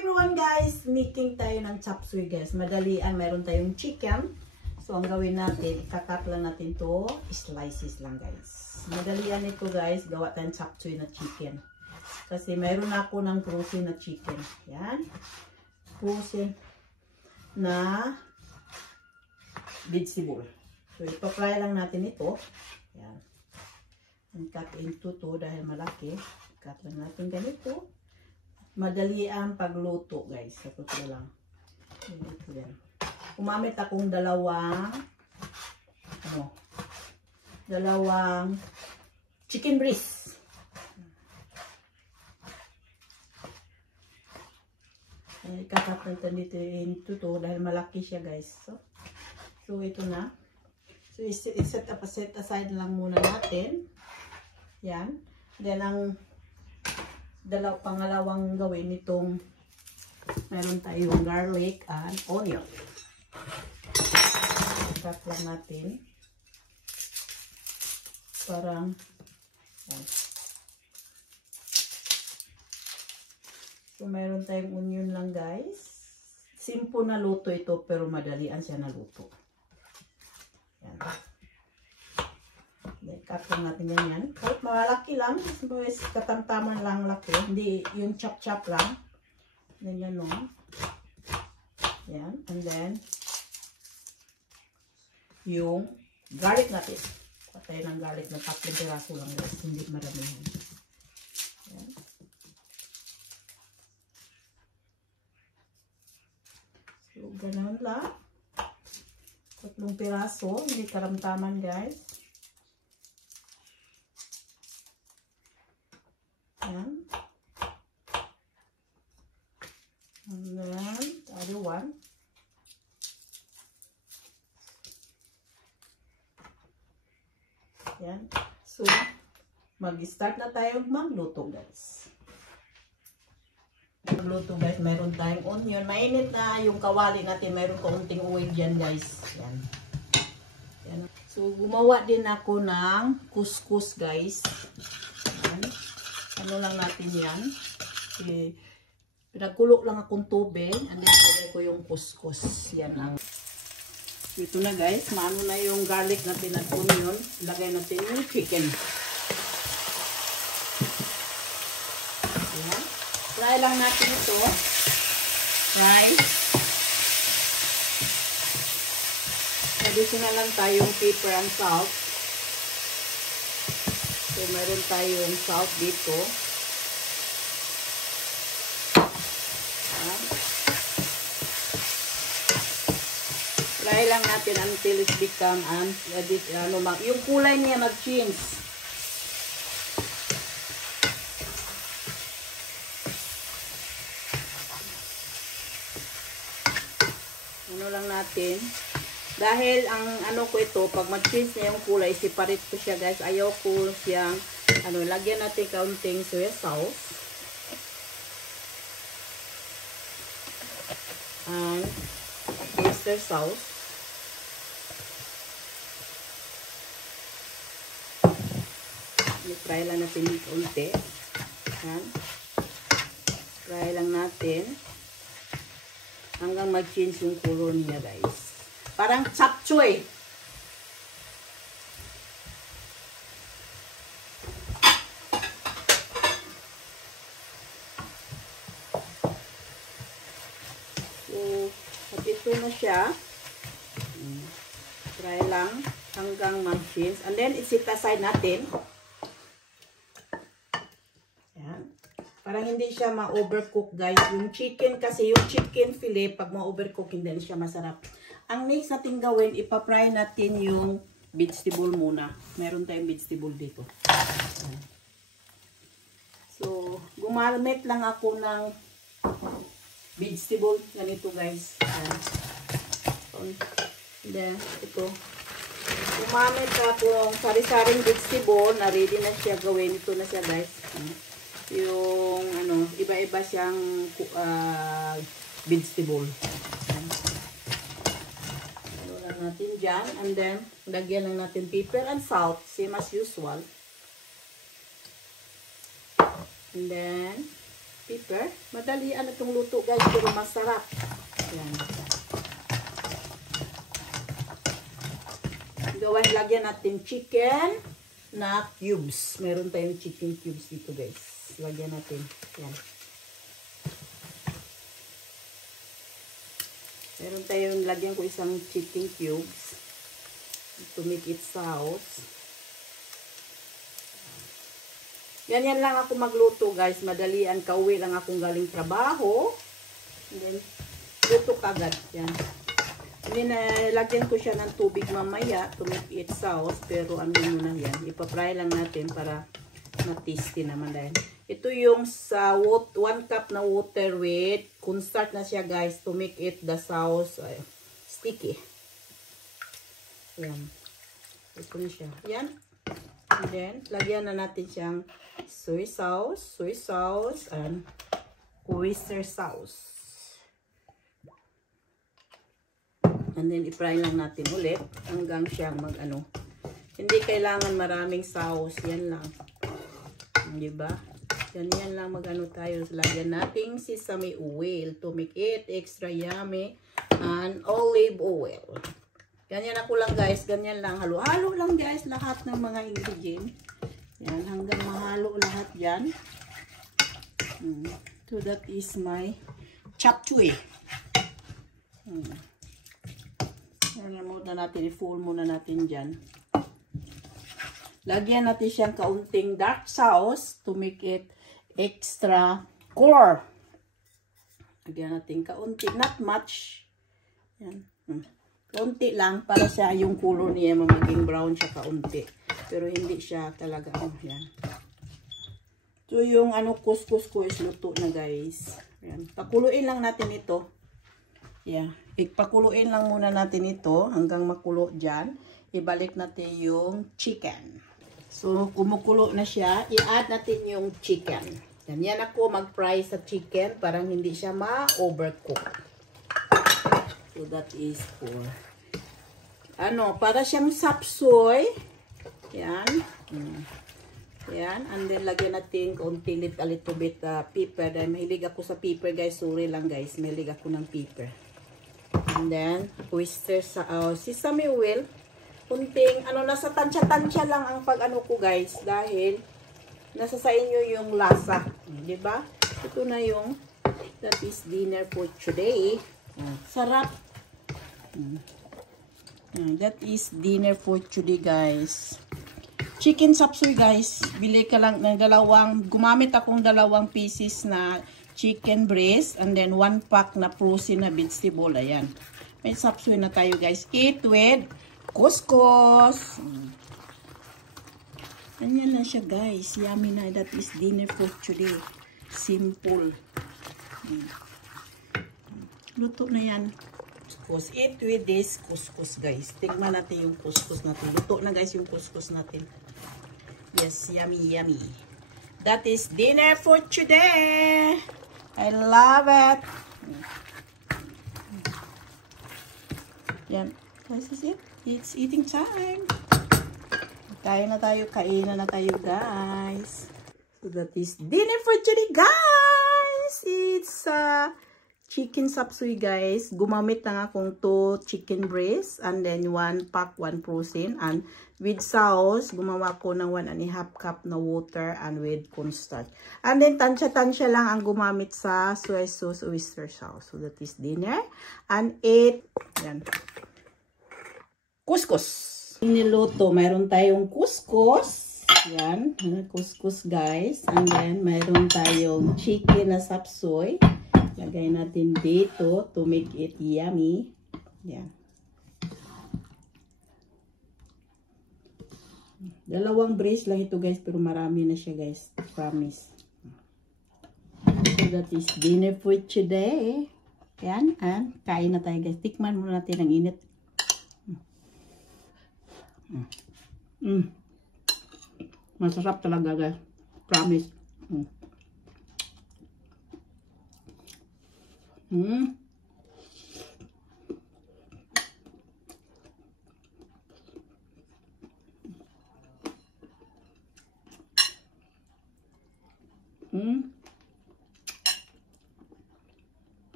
everyone guys! Making tayo ng chop suey guys. Madalian, meron tayong chicken. So ang gawin natin, ikakat lang natin to slices lang guys. Madalian ito guys, gawa tayong chop suey na chicken. Kasi meron ako ng frozen na chicken. Yan. Frozen na vegetable. So ipapry lang natin ito. Yan. And cut into to dahil malaki. Cut lang natin ganito. Madali ang pagluto guys. Ito lang. Ganito yan. Umamit akong dalawang chicken breast. Ikakat natin dito into to dahil malaki siya guys. So ito na. So set aside lang muna natin. Yan. Then ang pangalawang gawin nitong meron tayong garlic and onion. Cut lang natin. Parang yan. So meron tayong onion lang guys. Simple na luto ito pero madalian siya na luto. Yan. Cut lang natin yan. Kahit malaki lang, katamtaman lang laki. Hindi yung chop-chop lang. Then gano'n. Yan. And then, yung garlic natin. Patay ng garlic na 3 piraso lang guys. Hindi maramihan. Yan. So, gano'n lang. 3 piraso. Hindi karamtaman guys. Yan. And then, the other one. Yan. So, mag-start na tayo magluto guys. Magluto guys, meron tayong onion. Mainit na yung kawali natin. Meron kaunting oil dyan guys. Yan. Yan. So, gumawa din ako ng couscous guys. Yan. Ano lang natin yan. Pinagkulo lang akong tubig. And then, lagay ko yung couscous. Yan ang. Ito na guys. Maano na yung garlic natin at onion. Ilagay natin yung chicken. Yan. Fry lang natin ito. Fry. Additional lang tayong pepper and salt. So, meron tayong salt dito. Fry lang natin until it become yung kulay niya mag-change. Ano lang natin. Dahil ang ano ko ito, pag mag-change na yung kulay, separate ko siya guys. Ayaw ko siyang, lagyan natin kaunting soya sauce. And oyster sauce. I-fry lang natin yung kaunti. Yan. Fry lang natin. Hanggang mag-change yung color niya guys. Parang chop suey. So, at ito na siya. Try lang hanggang mag-change. And then, i-set aside natin. Ayan. Parang hindi siya ma-overcook guys. Yung chicken kasi, yung chicken fillet, pag ma-overcook, hindi siya masarap. Ang next natin gawin, ipapry natin yung vegetable muna. Meron tayong vegetable dito. So, gumamit lang ako ng vegetable. Ganito guys. Then, ito. Gumamit ako ng sari-saring vegetable na ready na siya gawin. Ito na siya guys. Yung, iba-iba siyang vegetable. Natin dyan, and then lagyan lang natin pepper and salt, same as usual. And then pepper. Madalian na itong luto guys, pero masarap. Yan. Gawin, lagyan natin chicken na cubes. Meron tayong chicken cubes dito guys. Lagyan natin. Yan. Meron tayong, lagyan ko isang chicken cubes to make it sauce. Ganyan lang ako magluto guys. Madalian, kauwi lang akong galing trabaho. And then, luto kagad. Yan. And then, lagyan ko siya ng tubig mamaya to make it sauce. Pero ano muna yan. Ipapry lang natin para na-tasty naman dahil. Ito yung sa 1 cup na water with cornstarch na siya guys to make it the sauce sticky. Yan. Ito na siya. Yan. And then, lagyan na natin siyang soy sauce, and oyster sauce. And then, i-fry lang natin ulit hanggang siyang mag-ano. Hindi kailangan maraming sauce. Yan lang. Diba? Yan lang mag-ano tayo. Lagyan natin sesame oil to make it extra yummy and olive oil. Ganyan ako lang guys. Ganyan lang. Halo-halo lang guys. Lahat ng mga ingredients. Yan. Hanggang mahalo lahat yan. So that is my chop suey. Yan muna natin. I-full muna natin dyan. Lagyan natin siyang kaunting dark sauce to make it extra color. Lagyan natin kaunti, not much. Yan. Kaunti lang para siya yung color niya maging brown siya kaunti. Pero hindi siya talaga yan. So yung couscous ko is luto na guys. Yan. Pakuluin lang natin ito. Yeah. Ipakuluin lang muna natin ito hanggang makulo diyan. Ibalik natin yung chicken. So, kumukulo na siya. I-add natin yung chicken. Yan ako mag-fry sa chicken. Parang hindi siya ma-overcook. So, that is for para siyang sapsoy. Yan. Yan. And then, lagyan natin konti a little bit pepper. Dahil mahilig ako sa pepper, guys. Sorry lang, guys. Mahilig ako ng pepper. And then, oyster sa sesame oil. Kunting, nasa tansya-tansya lang ang ko guys. Dahil, nasa sa inyo yung lasa. Diba? Ito na yung, that is dinner for today. Sarap. That is dinner for today guys. Chicken sapsoy guys. Bili ka lang ng gumamit akong 2 pieces na chicken breast. And then 1 pack na frozen na vegetable. Ayan. May sapsoy na tayo guys. Eat with couscous. Ganyan lang siya guys. Yummy na. That is dinner for today. Simple. Luto na yan. Couscous. Eat with this couscous guys. Tingnan natin yung couscous natin. Luto na guys yung couscous natin. Yes, yummy, yummy. That is dinner for today. I love it. Yan. This is it. It's eating time. Kainan na tayo guys. So that is dinner for today guys. It's chicken sapsoy guys. Gumamit lang akong 2 chicken breast and then 1 pack 1 frozen, and with sauce gumawa ko ng 1.5 cup na water and with cornstarch. And then tansya-tansya lang ang gumamit sa soy sauce, oyster sauce. So that is dinner and eat. Yan. Couscous. Niluto, mayroon tayong couscous. Yan, couscous guys. And then, mayroon tayong chicken na sapsoy. Lagay natin dito to make it yummy. Yan. 2 breast lang ito guys, pero marami na siya guys. Promise. So that is dinner for today. Yan, and kain na tayo guys. Tikman muna natin ang init. Masarap talaga guys. Promise.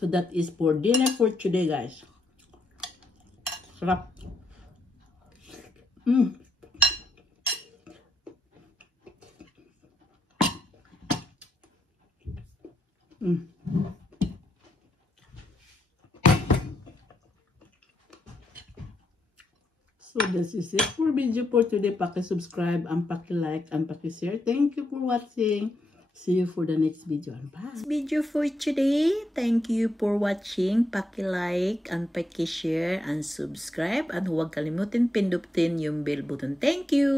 So that is for dinner for today, guys. Sarap. So this is it for video for today. Paki-subscribe and paki-like and paki-share. Thank you for watching. See you for the next video. Bye. Video for today. Thank you for watching. Paki-like and paki-share and subscribe. At huwag kalimutin pindutin yung bell button. Thank you.